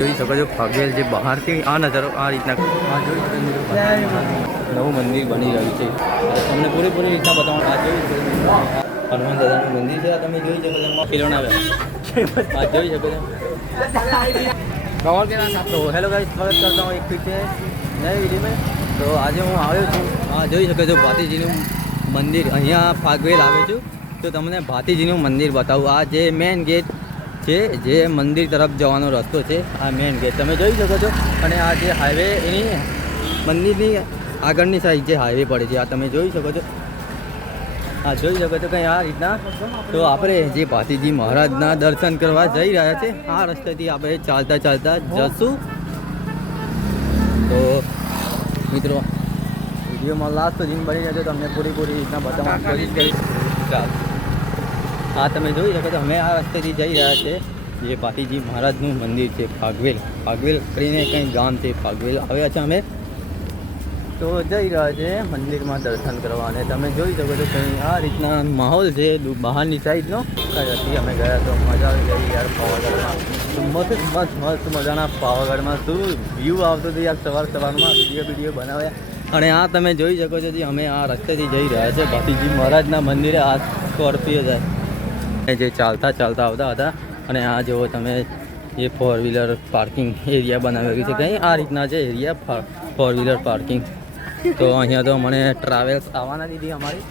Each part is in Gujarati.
જોઈ શકો છો ફાગવેલ જે બહારથી આ નજારો આ રીતના આ જોઈ શકો નવું મંદિર બની રહ્યું છે તમને પૂરેપૂરી રીતના બતાવવાનું આ જોઈ શકો હનુમાન દાદાનું મંદિર છે આ તમે જોઈ શકો છો કિલોન આવ્યા આ જોઈ શકો છો તો હેલો ગાઈસ સ્વાગત કરતા હું એક ફિટ છે નવી વિડીયોમાં તો આજે હું આવ્યો છું આ જોઈ શકો છો ભાતીજીનું મંદિર અહીંયા ફાગવેલ આવે છું તો તમને ભાતીજીનું મંદિર બતાવું આ જે મેન ગેટ છે જે મંદિર તરફ જવાનો રસ્તો છે આ મેન ગેટ તમે જોઈ શકો છો અને આ જે હાઈવે એની મંદિરની આગળની સાઈડ જે હાઈવે પડે છે આ તમે જોઈ શકો છો આ જોઈ શકો છો કંઈ આ રીતના તો આપણે જે ભાતીજી મહારાજના દર્શન કરવા જઈ રહ્યા છે આ રસ્તેથી આપણે ચાલતા ચાલતા જશું તો મિત્રો વિડીયોમાં લાસ્ટ સુધી બની જશે તમને પૂરી રીતના બતાવવાની કોશિશ કરીશ ચાલો હા તમે જોઈ શકો છો અમે આ રસ્તેથી જઈ રહ્યા છે જે ભાતીજી મહારાજનું મંદિર છે ફાગવેલ કરીને કંઈ ગામ છે ફાગવેલ આવ્યા છે અમે તો જઈ રહ્યા છે મંદિરમાં દર્શન કરવા અને તમે જોઈ શકો છો કંઈ આ રીતના માહોલ છે બહારની સાઈડનો ત્યાંથી અમે ગયા તો મજા આવી ગઈ યાર પાવાગઢમાં મસ્ત મજાના પાવાગઢમાં શું વ્યૂ આવતો હતો યાર સવારમાં વિડીયો બનાવ્યા અને આ તમે જોઈ શકો છો જે અમે આ રસ્તેથી જઈ રહ્યા છે ભાતીજી મહારાજના મંદિરે આ સ્કોર્પિયો જાય જે ચાલતા આવતા હતા અને આ જુઓ તમે જે 4 વ્હીલર પાર્કિંગ એરિયા બનાવેલું છે કંઈ આ રીતના છે એરિયા 4 વ્હીલર પાર્કિંગ તો અહીંયા તો મને ટ્રાવેલ્સ આવવાના દીધી અમારી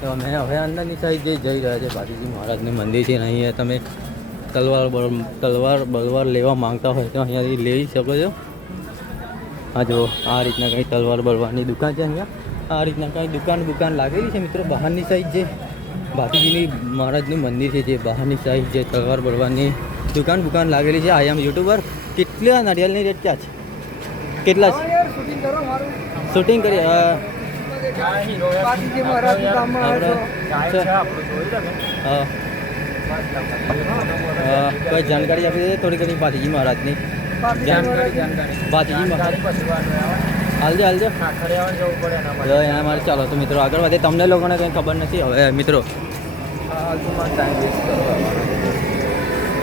તો અમે હવે અંદરની સાઈડ જઈ રહ્યા છે ભાતીજી મહારાજનું મંદિર છે અને અહીંયા તમે તલવાર લેવા માંગતા હોય તો અહીંયાથી લઈ શકો છો હા જો આ રીતના કંઈ તલવાર બળવારની દુકાન છે અહીંયા આ રીતના કંઈ દુકાન લાગેલી છે મિત્રો બહારની સાઈડ જે ભાતીજીની મહારાજનું મંદિર છે જે બહારની સાઈડ જે તલવાર બળવાની દુકાન લાગેલી છે આઈ એમ યુટ્યુબર કેટલા નારિયેળની રેટ ક્યાં છે કેટલા છે શૂટિંગ કરી કોઈ જાણકારી આપી દે થોડી ઘણી ભાતીજી મહારાજની ભાતીજી મહારાજ હાલજો એના મારે ચાલો તો મિત્રો આગળ વધે તમને લોકોને કંઈ ખબર નથી હવે મિત્રો ટાઈમ વેસ્ટ કરવા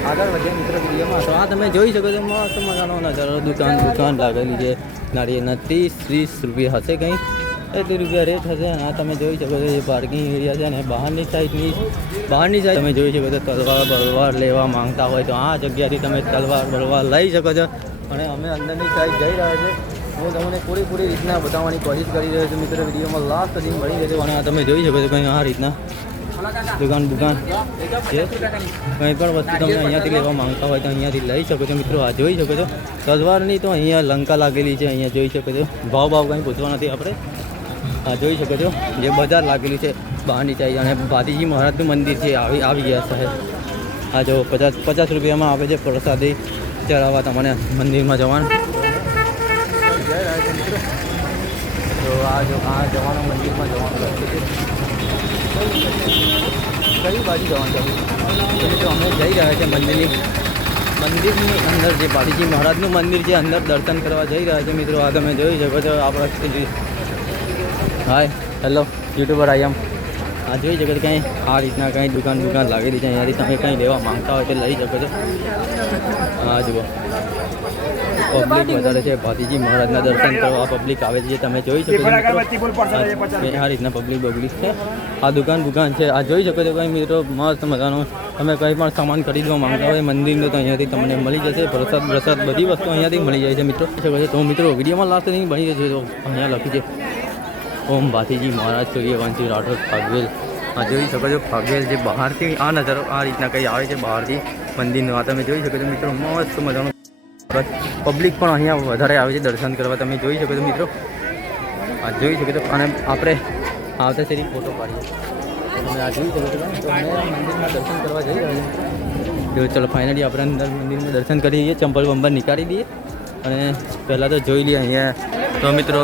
આગળ વધે મિત્રો વિડીયોમાં તો આ તમે જોઈ શકો છો મસ્ત મજાનો નજારો દુકાન લાગેલી છે નારિયેળના 30-20 રૂપિયા હશે કંઈ 30 રૂપિયા રેટ હશે આ તમે જોઈ શકો છો એ પાર્કિંગ એરિયા છે અને બહારની સાઈડ તમે જોઈ શકો છો તલવાર લેવા માંગતા હોય તો આ જગ્યાથી તમે તલવાર લઈ શકો છો અને અમે અંદરની સાઈડ જઈ રહ્યા છે હું તમને પૂરી રીતના બતાવવાની કોશિશ કરી રહ્યો છું મિત્રો વિડીયોમાં લાસ્ટ સુધી મળી જશે અને આ તમે જોઈ શકો છો કંઈ આ રીતના દુકાન છે કંઈ પણ વસ્તુ તમે અહીંયાથી લેવા માંગતા હોય તો અહીંયાથી લઈ શકો છો મિત્રો આ જોઈ શકો છો તલવારની તો અહીંયા લંકા લાગેલી છે અહીંયા જોઈ શકો છો ભાવ કંઈ પૂછવા નથી આપણે આ જોઈ શકો છો જે બજાર લાગેલી છે બહારની સાઈડ અને ભાતીજી મહારાજનું મંદિર છે આવી ગયા સાહેબ આ જો 50 રૂપિયામાં આવે છે પ્રસાદી ચડાવવા તમને મંદિરમાં જવાનું તો આ જવાનું મંદિરમાં જવાનું રસ્તો છે કઈ બાજુ જવાનું છે તો અમે જઈ રહ્યા છીએ મંદિરની અંદર જે ભાતીજી મહારાજનું મંદિર છે અંદર દર્શન કરવા જઈ રહ્યા છે મિત્રો આ તમે જોઈ શકો છો આપણા હાય હેલો યુટ્યુબર આઈ એમ આ જોઈ શકો છો કંઈ આ રીતના કંઈ દુકાન લાગેલી છે અહીંયાથી તમે કંઈ લેવા માંગતા હોય તો લઈ શકો છો હા જુઓ પબ્લિક વધારે છે ભાતીજી મહારાજના દર્શન કરવા પબ્લિક આવે છે તમે જોઈ શકો છો આ રીતના પબ્લિક છે આ દુકાન છે આ જોઈ શકો છો કંઈ મિત્રો મસ્ત મજાનું તમે કંઈ પણ સામાન ખરીદવા માંગતા હોય મંદિરનો તો અહીંયાથી તમને મળી જશે પ્રસાદ બધી વસ્તુ અહીંયાથી મળી જાય છે મિત્રો તો મિત્રો વિડીયોમાં લાસ્ટ સુધી બની જશે તો અહીંયા લખી છે ઓમ ભાતીજી મહારાજ સૂર્યવંશી રાઠોડ ફાગવેલ આ જોઈ શકો છો ફાગવેલ જે બહારથી આ નજારો આ રીતના કંઈ આવે છે બહારથી મંદિરનો આ તમે જોઈ શકો છો મિત્રો મસ્ત મજાનો પબ્લિક પણ અહીંયા વધારે આવે છે દર્શન કરવા તમે જોઈ શકો છો મિત્રો આ જોઈ શકો છો અને આપણે આવતા શેરી ફોટો પાડીએ તમે આ જોઈ શકો છો તો અમે મંદિરમાં દર્શન કરવા જઈ રહ્યા છીએ ચલો ફાઇનલી આપણે અંદર મંદિરમાં દર્શન કરી દઈએ ચંપલ નીકાળી દઈએ અને પહેલાં તો જોઈ લઈએ અહીંયા તો મિત્રો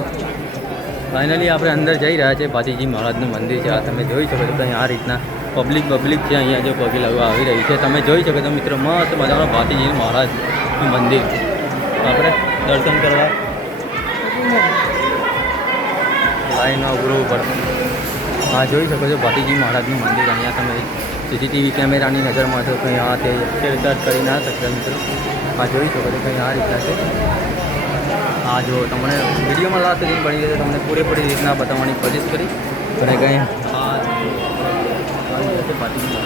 ફાઇનલી આપણે અંદર જઈ રહ્યા છીએ ભાતીજી મહારાજનું મંદિર છે આ તમે જોઈ શકો છો કંઈ આ રીતના પબ્લિક છે અહીંયા જો પગે લાગવા આવી રહી છે તમે જોઈ શકો છો મિત્રો મસ્ત મજાનો ભાતીજી મહારાજનું મંદિર આપણે દર્શન કરવા લાઈનમાં ઉભું પડશે હા, જોઈ શકો છો ભાતીજી મહારાજનું મંદિર. અહીંયા તમે સીસીટીવી કેમેરાની નજરમાં છો કંઈ આ તે શેર કરી ના શકતા મિત્રો. હા, જોઈ શકો છો કંઈ આ રીતના છે. હા, જો તમને વિડીયોમાં લાસ્ટ સુધી બની જાય તમને પૂરેપૂરી રીતના બતાવવાની કોશિશ કરી અને કંઈ ભાતીજી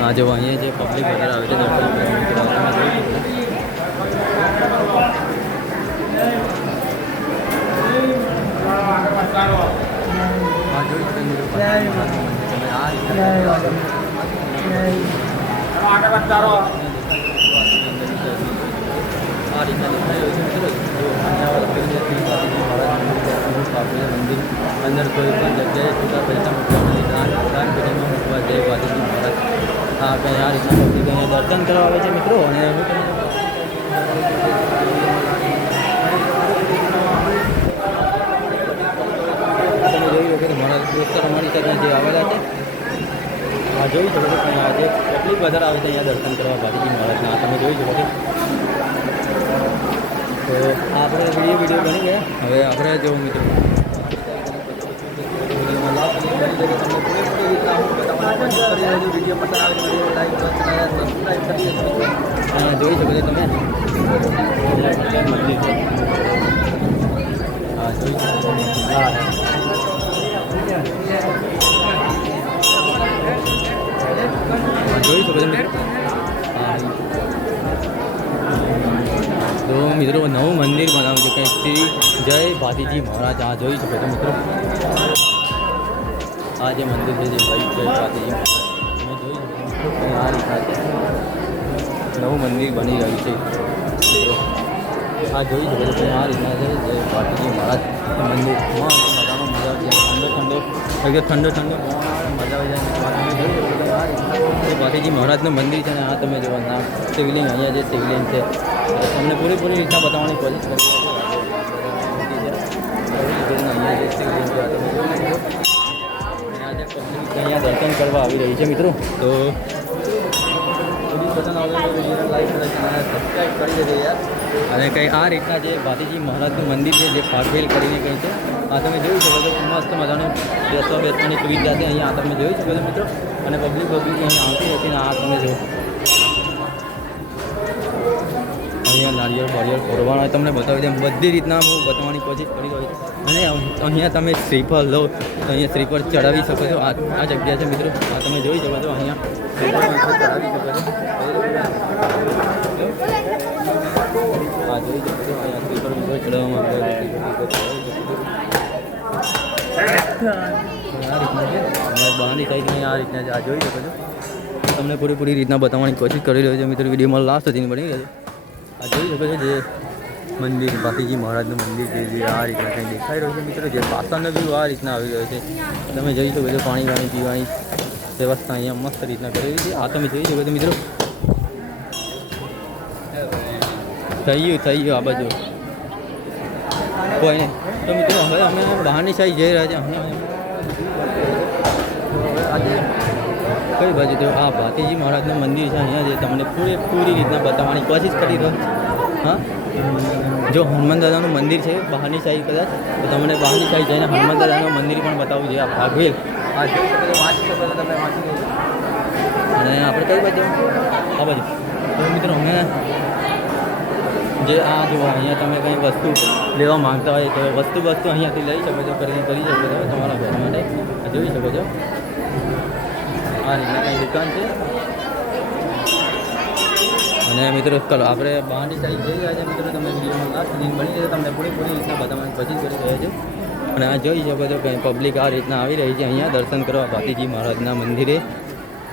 હા, જો અહીંયા જે પબ્લિક વગેરે આવે છે મંદિર અંદર કોઈ પણ જગ્યાએ છૂટા પૈસા મૂકવા દાન પેટીમાં મૂકવા જય ભાતીજી મહારાજ. હા, કંઈ આ રીતના પબ્લિક અહીંયા દર્શન કરવા આવે છે મિત્રો. અને તમે જોયું કે મારા દોસ્તાર અમારી સાથે જે આવેલા છે. હા, જોઈ શકો છો કે આજે પબ્લિક વધારે આવે છે અહીંયા દર્શન કરવા ભાતીજી મહારાજના. તમે જોઈ શકો છો. તો આપણે વિડીયો બની ગયા. હવે આપણે જો મિત્રો જોઈ શકો છો તમે. હા, જોઈ શકો છો મિત્રો. તો મિત્રો નવું મંદિર બનાવ્યું છે કે શ્રી જય ભાતીજી મહારાજ. આ જોઈ શકો છો મિત્રો. આ જે મંદિર છે જે જય ભાતીજી મહારાજ તમે જોઈ શકો મિત્રો. આ રીતના છે નવું મંદિર બની રહ્યું છે મિત્રો. આ જોઈ શકો છો આ રીતના છે જય ભાતીજી મહારાજ મંદિર. મજામાં મજા આવી જાય. ઠંડો એકદમ ઠંડો મજા આવી જાય. તમે જોઈ શકો છો આ રીતના ભાતીજી મહારાજનું મંદિર છે. ને આ તમે જોવા નામ શિવલિંગ અહીંયા જે શિવલિંગ છે તમને પૂરેપૂરી રીતના બતાવવાની કોશિશ કરી. અહીંયા જે શિવલિંગ છે અહીંયા દર્શન કરવા આવી રહી છે મિત્રો. તો પસંદ આવે તો વિડીયોને લાઈક અને ચેનલને સબસ્ક્રાઈબ કરી દેજો યાર. અને કંઈ આ રીતના જે ભાતીજી મહારાજનું મંદિર છે જે ફાગવેલ કરીને કંઈ છે. આ તમે જોઈ શકો છો મસ્ત મજાનું બેસવાની સુવિધા છે અહીંયા. તમે જોઈ શકો છો મિત્રો. અને પબ્લિક અહીંયા આવતી હતી ને આ તમે જો અહીંયા નારિયેળ બારિયેળ ફોરવાના તમને બતાવી દે બધી રીતના હું બતાવવાની કોશિશ કરી રહ્યો છું. અને અહીંયા તમે શ્રીફળ લો તો અહીંયા શ્રીફળ ચડાવી શકો છો. આ જગ્યા છે મિત્રો. આ તમે જોઈ શકો છો અહીંયા શ્રીફળ ચડાવી શકો છો. આ જોઈ શકો છો અહીંયા શ્રીફળ ચડાવવામાં આવે આ રીતના છે. અને બહારની સાઈડ આ રીતના છે. આ જોઈ શકો છો. તમને પૂરેપૂરી રીતના બતાવવાની કોશિશ કરી રહ્યો છું મિત્રો. વિડીયોમાં લાસ્ટ સુધી બની રહ્યો છે. આ જોઈ શકો છો જે મંદિર ભાતીજી મહારાજનું મંદિર છે જે આ રીતના કંઈ દેખાઈ રહ્યું છે મિત્રો. જે પાછળનો વ્યૂ આ રીતના આવી રહ્યો છે. તમે જોઈ શકો છો પાણી વાણી પીવાની વ્યવસ્થા અહીંયા મસ્ત રીતના કરેલી છે. આ તમે જોઈ શકો છો મિત્રો. થઈ ગયું આ બાજુ કોઈ નહીં. તો મિત્રો હવે અમે બહારની સાઈડ જઈ રહ્યા છીએ. આજે કઈ બાજુ તો આ ભાતીજી મહારાજનું મંદિર છે. અહીંયા જે તમને પૂરી રીતના બતાવવાની કોશિશ કરી રહ્યો. હા, જો હનુમાન દાદાનું મંદિર છે બહારની સાઈડ કદાચ તો તમને બહારની સાઈડ જઈને હનુમાન દાદાનું મંદિર પણ બતાવવું જોઈએ. આ ફાગવેલ આ જોઈ શકો છો વાંચી શકો છો તમે વાંચી શકો. અને આપણે કઈ બાજુ આ બાજુ તો મિત્રો અમે જે આ જો અહીંયા તમે કંઈ વસ્તુ લેવા માંગતા હોય તો વસ્તુ અહીંયાથી લઈ શકો છો. કરી શકો છો તમારા ઘર માટે. જોઈ શકો છો આ રીતના કંઈ દુકાન છે. અને મિત્રો ચલો આપણે બહારની સાઈડ જઈ રહ્યા છે મિત્રો. તમે વિડીયોમાં લાસ્ટ સુધી બની જાય તમને પૂરી રીતના બતાવવાની કોશિશ કરી રહ્યા છે. અને આ જોઈ શકો છો કંઈ પબ્લિક આ રીતના આવી રહી છે અહીંયા દર્શન કરવા ભાતીજી મહારાજના મંદિરે.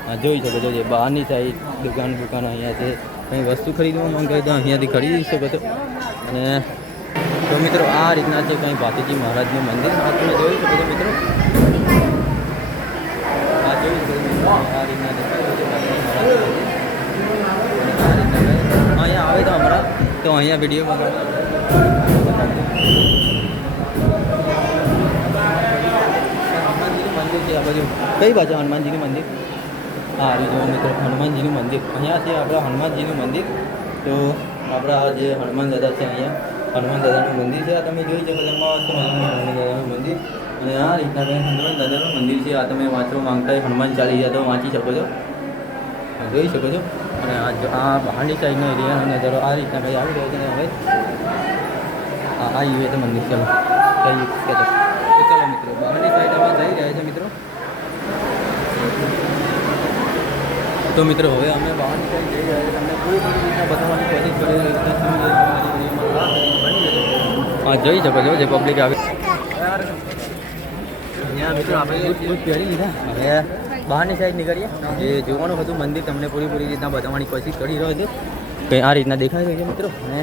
આ જોઈ શકો છો જે બહારની સાઈડ દુકાન અહીંયા છે. કંઈ વસ્તુ ખરીદવા માંગે તો અહીંયાથી ખરીદી શકો છો. અને તો મિત્રો આ રીતના છે કંઈ ભાતીજી મહારાજનું મંદિર. આ તમે જોઈ શકો છો મિત્રો. આ જોઈ શકો છો આ રીતના અહીંયા આવે તો હમણાં તો અહીંયા વિડીયો હનુમાનજીનું મંદિર છે. આ બાજુ કઈ બાજુ હનુમાનજીનું મંદિર? હા, આવી જો મિત્રો હનુમાનજીનું મંદિર અહીંયા છે આપણા હનુમાનજીનું મંદિર. તો આપણા જે હનુમાન દાદા છે અહીંયા હનુમાન દાદાનું મંદિર છે. આ તમે જોઈ શકો છો મસ્ત હનુમાન દાદાનું મંદિર. અને આ રીતના કંઈ હનુમાન દાદાનું મંદિર છે. આ તમે વાંચવા માંગતા હોય હનુમાન ચાલીસા તો વાંચી શકો છો, જોઈ શકો છો. અને આ બહારની સાઈડનો એરિયાનો નજારો આ રીતના કંઈ આવી રહ્યો છે. ને હવે આ યુએ તો મંદિર ચાલો કઈ ચાલો મિત્રો બહારની સાઈડ અમે જઈ રહ્યા છે મિત્રો. તો મિત્રો હવે અમે બહારની સાઈડ જઈ રહ્યા છીએ. તમને કોઈ પણ રીતના બતાવવાની કોશિશ કરી રહી છે. હા જોઈ શકો છો જે પબ્લિક આવે અહીંયા મિત્રો આપણે દૂધ પહેરી લીધા. હવે બહારની સાઈડ નીકળીએ. જે જોવાનું હતું મંદિર તમને પૂરી રીતના બતાવવાની કોશિશ કરી રહ્યો છું. કંઈ આ રીતના દેખાઈ રહ્યું છે મિત્રો. અને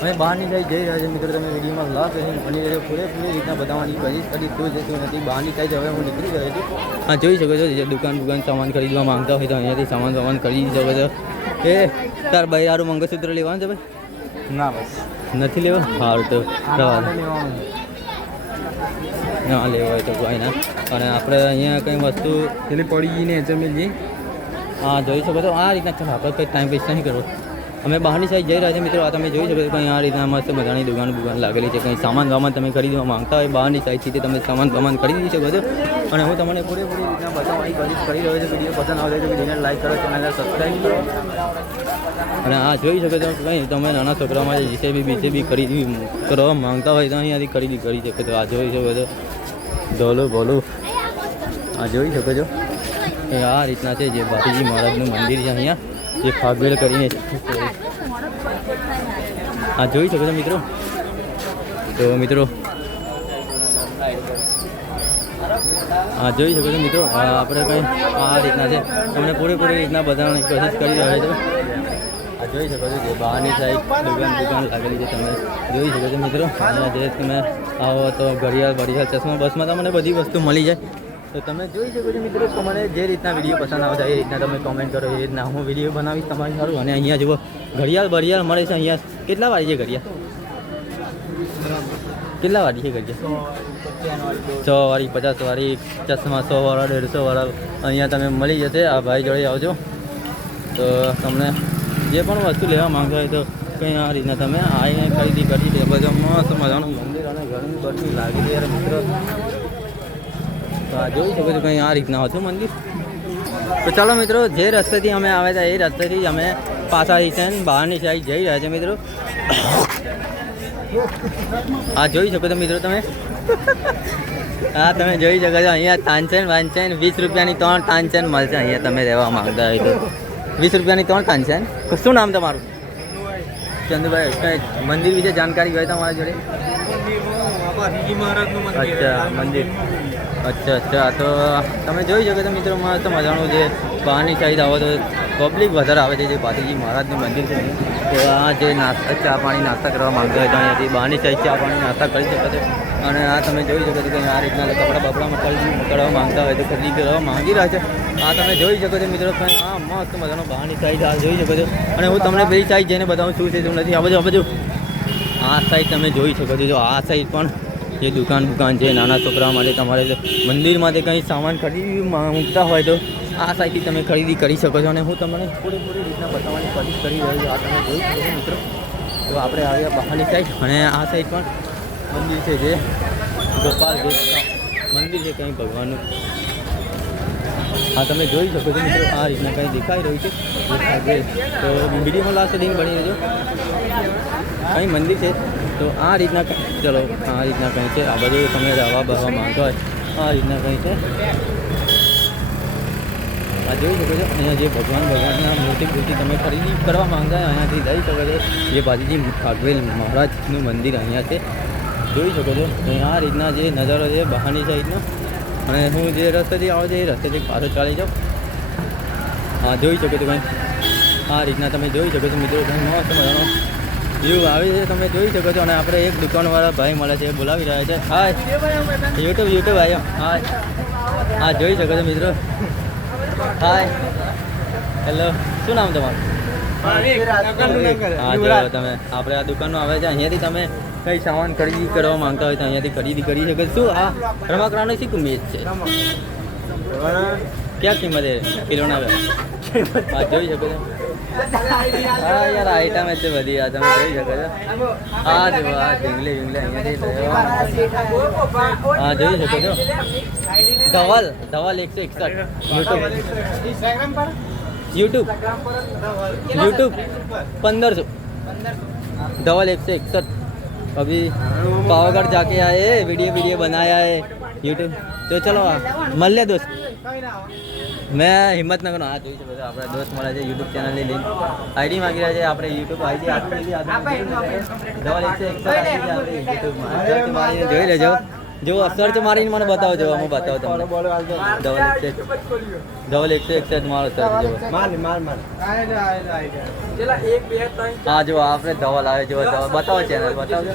અમે બહારની સાઈડ જઈ રહ્યા છીએ મિત્રો. તમે વિડીયોમાં લાભ બની રહ્યો પૂરી રીતના બતાવવાની કોશિશ કરી શું છે શું નથી. બહારની સાઈડ હવે હું નીકળી રહ્યો છું. હા જોઈ શકો છો જે દુકાન સામાન ખરીદવા માંગતા હોય તો અહીંયાથી સામાન ખરીદી શકો છો. એ તાર ભાઈ સારું મંગળસૂત્ર લેવાનું છે ભાઈ? ના બસ નથી લેવા. સારું તો ના લેવા હોય તો કોઈ ના. અને આપણે અહીંયા કંઈ વસ્તુ પેલી પડી ગઈ ને જમીનજી હા જોઈ શકો છો. આ રીતના ચાલો આપણે કંઈ ટાઈમ વેસ્ટ નહીં કરવો. અમે બહારની સાઈડ જઈ રહ્યા છીએ મિત્રો. આ તમે જોઈ શકો છો કંઈ આ રીતના મસ્ત બધાની દુકાન લાગેલી છે. કંઈ સામાન તમે ખરીદવા માંગતા હોય બહારની સાઈડથી તમે સામાન ખરીદી શકો છો. અને હું તમને પૂરેપૂરી રીતના બતાવવાની કોશિશ કરી રહ્યો છું. વિડીયો પસંદ આવે તો વિડીયોને લાઈક કરો, ચેનલને સબસ્ક્રાઈબ કરો. અને આ જોઈ શકો છો કંઈ તમે નાના છોકરામાં બીજેબી ખરીદી કરવા માંગતા હોય તો અહીંયાથી ખરીદી કરી શકો છો. આ જોઈ શકો છો ડોલું બોલું આ જોઈ શકો છો. એ આ રીતના છે જે ભાતીજી મહારાજનું મંદિર છે અહીંયા જે ફાગવેલ કરીને આ જોઈ શકો છો મિત્રો. તો મિત્રો હા જોઈ શકો છો મિત્રો. આપણે કંઈ આ રીતના છે તમને પૂરેપૂરી રીતના બધાની કોશિશ કરી રહ્યા છો. આ જોઈ શકો છો જે બહારની સાઈડ દુકાન લાગેલી છે. તમે જોઈ શકો છો મિત્રો. અને જે તમે આવો તો ઘડિયાળ ચશ્મા બસમાં તમને બધી વસ્તુ મળી જાય. તો તમે જોઈ શકો છો મિત્રો. તમારે જે રીતના વિડીયો પસંદ આવતા એ રીતના તમે કોમેન્ટ કરો. એ રીતના હું વિડીયો બનાવીશ તમારી સારું. અને અહીંયા જુઓ ઘડિયાળ મળે છે અહીંયા. કેટલા વાળી છે ઘડિયાળ? કેટલા વાળી છે ઘડિયાળ? 100 વાળી, 50 વાળી, ચશ્મા 100 વાળા, 150 વાળા અહીંયા તમે મળી જશે. આ ભાઈ જોડે આવજો તો તમને જે પણ વસ્તુ લેવા માંગતા હોય તો કંઈ આ રીતના તમે આવીને ખરીદી કરી દે. બધા મસ્ત મજાનું મંદિર અને ઘણી બધી લાગી છે મિત્રો. તો આ જોઈ શકો છો કંઈ આ રીતના હતું મંદિર. તો ચાલો મિત્રો જે રસ્તેથી અમે આવ્યા હતા એ રસ્તેથી અમે પાછા રિટર્ન બહારની સાઈડ જઈ રહ્યા છીએ મિત્રો. આ જોઈ શકો છો મિત્રો તમે. હા તમે જોઈ શકો છો અહીંયા તાનસેન 20 રૂપિયાની 3 તાનસેન મળશે. અહીંયા તમે રહેવા માંગતા હોય તો 20 રૂપિયાની 3 તાનસેન. શું નામ તમારું? ચંદુભાઈ. કંઈ મંદિર વિશે જાણકારી હોય તમારા જોડે? અચ્છા મંદિર. અચ્છા તો તમે જોઈ શકો છો મિત્રો મસ્ત મજાનું જે બહારની સાઈડ આવો તો પબ્લિક વધારે આવે છે. જે ભાતીજી મહારાજનું મંદિર છે તો આ જે ચા પાણી નાસ્તા કરવા માંગતા હોય તો અહીંયાથી બહારની સાઈડ ચા પાણી નાસ્તા કરી શકો છો. અને આ તમે જોઈ શકો છો કે આ રીતના કપડાં બપડામાં કરવા માંગતા હોય તો ખરીદી કરવા માંગી રહ્યા છે. આ તમે જોઈ શકો છો મિત્રો. કંઈ આ મસ્ત મજાનો બહારની સાઈડ આ જોઈ શકો છો. અને હું તમને પેલી સાઈડ જઈને બતાવું શું છે શું નથી. આ બધું આ સાઈડ તમે જોઈ શકો છો. જો આ સાઈડ પણ જે દુકાન છે નાના છોકરા માટે તમારે મંદિરમાંથી કંઈ સામાન ખરીદી માંગતા હોય તો આ સાઈડથી તમે ખરીદી કરી શકો છો. અને હું તમને પૂરેપૂરી રીતના બતાવવાની કોશિશ કરી રહ્યો છું. આ તમે જોઈ શકો છો મિત્રો. તો આપણે આવ્યા બહારની સાઈડ. અને આ સાઈડ પણ મંદિર છે જે ગોપાલ મંદિર છે કંઈ ભગવાનનું. હા તમે જોઈ શકો છો મિત્રો. આ રીતના કંઈ દેખાઈ રહ્યું છે તો વિડીયોમાં લાસ્ટ લિંક બની રહેજો. કંઈ મંદિર છે તો આ રીતના ચલો આ રીતના કંઈ છે. આ બધું તમે રહેવા બહવા માંગતો હોય આ રીતના કંઈ છે. આ જોઈ શકો છો અહીંયા જે ભગવાનના મૂર્તિ તમે ખરીદી કરવા માંગતા હોય અહીંયાથી જઈ શકો છો. જે ભાતીજી ફાગવેલ મહારાજનું મંદિર અહીંયા છે જોઈ શકો છો. આ રીતના જે નજારો છે બહારની સાઈડનો. અને હું જે રસ્તેથી આવું છે એ રસ્તેથી પાછો ચાલી જાઉં. હા જોઈ શકો છો કંઈ આ રીતના તમે જોઈ શકો છો મિત્રો. કંઈ મસ્ત મજાનો વ્યૂ આવે છે તમે જોઈ શકો છો. અને આપણે એક દુકાનવાળા ભાઈ મળે છે બોલાવી રહ્યા છે. હાય યુટ્યુબ આવ્યો. હાય હા જોઈ શકો છો મિત્રો. હાય હેલો શું નામ તમારું? હા જો તમે આપણે આ દુકાનમાં આવે છે. અહીંયાથી તમે કંઈ સામાન ખરીદી કરવા માંગતા હોય તો અહીંયાથી ખરીદી કરી શકો. શું આ રમકડાનો શી કિંમત છે? ક્યાં કિંમત છે કિલોના? હા જોઈ શકો છો હા યાર આઈટમ જ છે બધી આ તમે જોઈ શકો છો આ જુઓ આ ઢીંગલી અહીંયાથી હા જોઈ શકો છો ધવલ 161 યુટ્યુબ 1500 धवल 161 अभी पावागढ़ जाके आए वीडियो बनाया है यूट्यूब तो चलो મળીએ દોસ્ત મેં હિંમતનગરનો હા જોઈ શકો છો આપણા દોસ્ત મળે છે યુટ્યુબ ચેનલની લિંક આઈડી માંગી રહ્યા છે આપણે યુટ્યુબ આઈડી આપી દીધી ધવલ 161 યુટ્યુબમાં સર્ચ મારીને જોઈ લેજો જો સર્ચ મારીને મને બતાવો જો હું બતાવો તમને ધવલ 161 મારો સર્ચ જો હા જો આપણે ધવલ આવે જો બતાવો ચેનલ બતાવજો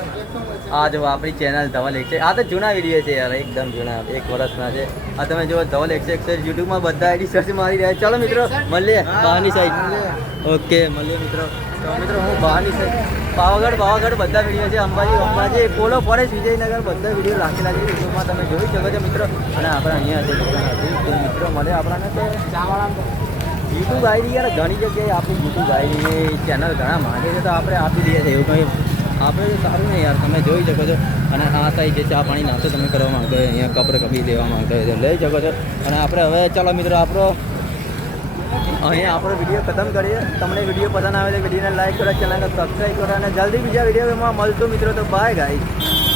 આ જો આપણી ચેનલ ધવલ 161 આ તો જૂના વિડીયો છે યાર એકદમ જૂના 1 વર્ષના છે આ તમે જો ધવલ 161 યુટ્યુબમાં બધા આઈડી સર્ચ મારી રહ્યા ચલો મિત્રો મળીએ બહારની સાઈડ ઓકે મળીએ મિત્રો તો મિત્રો હું બહારની સાઈડ પાવાગઢ બધા વિડીયો છે અંબાજી પોલો ફોરેસ્ટ વિજયનગર બધા વિડીયો રાખેલા છે યુટ્યુબમાં તમે જોઈ શકો છો મિત્રો અને આપણે અહીંયા છે મિત્રો મળે આપણાને કે યુટ્યુબ આઈડી યાર ઘણી જગ્યાએ આપણી યુટ્યુબ આઈડી ચેનલ ઘણા માંગે છે તો આપણે આપી દઈએ છીએ એવું કંઈ આપણે સારું નહીં યાર તમે જોઈ શકો છો અને આ સાઈડ જે ચા પાણી નાસ્તો તમે કરવા માંગતો હોય અહીંયા કપડે કપી લેવા માંગતો હોય તો લઈ શકો છો અને આપણે હવે ચાલો મિત્રો આપણો અહીંયા આપણો વિડીયો ખતમ કરીએ તમને વિડીયો પસંદ આવે તો વિડીયોને લાઈક કરો ચેનલને સબસ્ક્રાઈબ કરો અને જલ્દી બીજા વિડીયોમાં મળશું મિત્રો તો બાય ગાઈસ